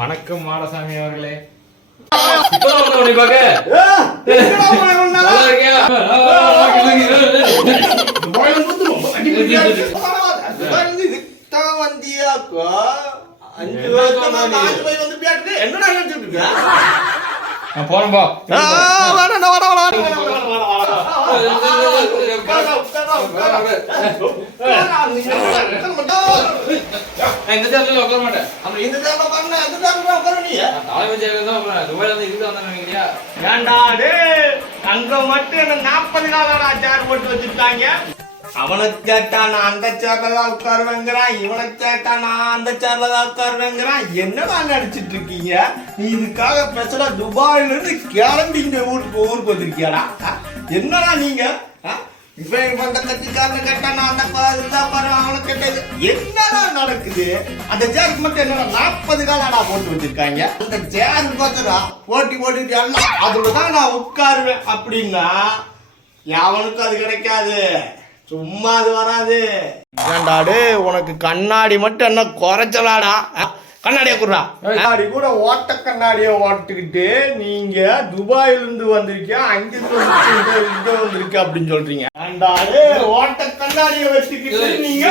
வணக்கம் மாடசாமி அவர்களே. போனப்பா இந்த தேர்தல உட்கார மாட்டேன். அப்புறம் இந்த தேர்தல பண்ண அந்த தேர்தல உட்கார நீ தலைமை செயலர் தான் உட்கார. துபாயில வந்து இதுக்கு வந்தானீங்கயா. ஏன்டா டேய் அங்க மட்டும் என்ன 40 காலடா சேர் போட்டு வச்சிருக்காங்க. அவனை கேட்டா நான் அந்த சேர்ல தான் உட்காருவேங்கிறான், இவனை கேட்டா நான் அந்த சேர்ல தான் உட்காருவேங்கிறான். என்னடா நடிச்சிட்டு இருக்கீங்க? நீ இதுக்காக ஸ்பெஷலா துபாயில இருந்து கிளம்பி இந்த ஊருக்கு வந்திருக்கியாடா? என்னடா நீங்க இப்ப அந்த கட்சிக்காரன் கேட்டா நான் அந்த பாரு அவனை கேட்டது என்னடா நடக்குது? அந்த சேருக்கு மட்டும் என்னடா 40 காலடா போட்டு வச்சிருக்காங்க. அந்த சேருக்கு பார்த்தா போட்டி போட்டுட்டு எல்லாம் அதுலதான் நான் உட்காருவேன் அப்படின்னா எவனுக்கும் அது கிடைக்காது, சும்மா அது வராது. ஏண்டாடு உனக்கு கண்ணாடி மட்டும் என்ன குறைச்சலாடா? கண்ணாடியை குடுறா. கண்ணாடி கூட ஓட்ட கண்ணாடியை ஓட்டுக்கிட்டு நீங்க துபாயில இருந்து வந்திருக்கியா, அங்கிருந்து வந்திருக்க அப்படின்னு சொல்றீங்க. ஏண்டாடு ஓட்ட கண்ணாடியை வச்சுக்கிட்டு நீங்க